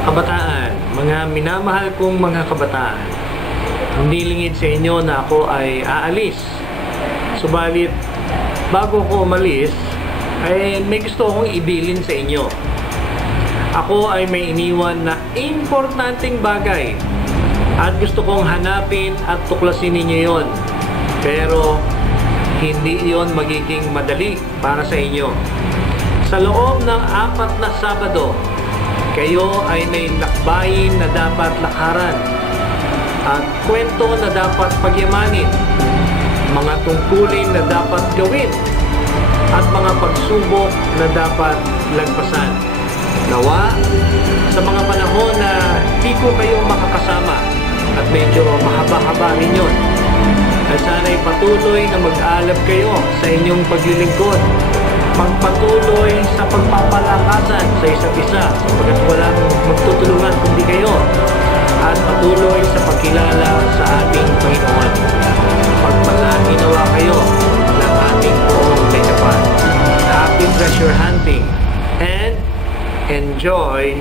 Kabataan, mga minamahal kong mga kabataan, hindi lingid sa inyo na ako ay aalis. Subalit, bago ko umalis, ay may gusto akong ibilin sa inyo. Ako ay may iniwan na importanteng bagay at gusto kong hanapin at tuklasin ninyo yon. Pero, hindi yon magiging madali para sa inyo. Sa loob ng 4 na Sabado, kayo ay may lakbayin na dapat lakaran at kwento na dapat pagyamanin, mga tungkulin na dapat gawin at mga pagsubok na dapat lagpasan. Nawa, sa mga panahon na di ko kayo makakasama at medyo mahaba-haba rin yun, ay sana'y patuloy na mag-aalab kayo sa inyong paglilingkod, magpatuloy sa pagpapalakasan sa isa't isa sapagkat walang magtutulungan kundi kayo, at patuloy sa pagkilala sa ating Panginoon. Pagpalain nawa kayo ng ating buong may kapal. Happy treasure hunting and enjoy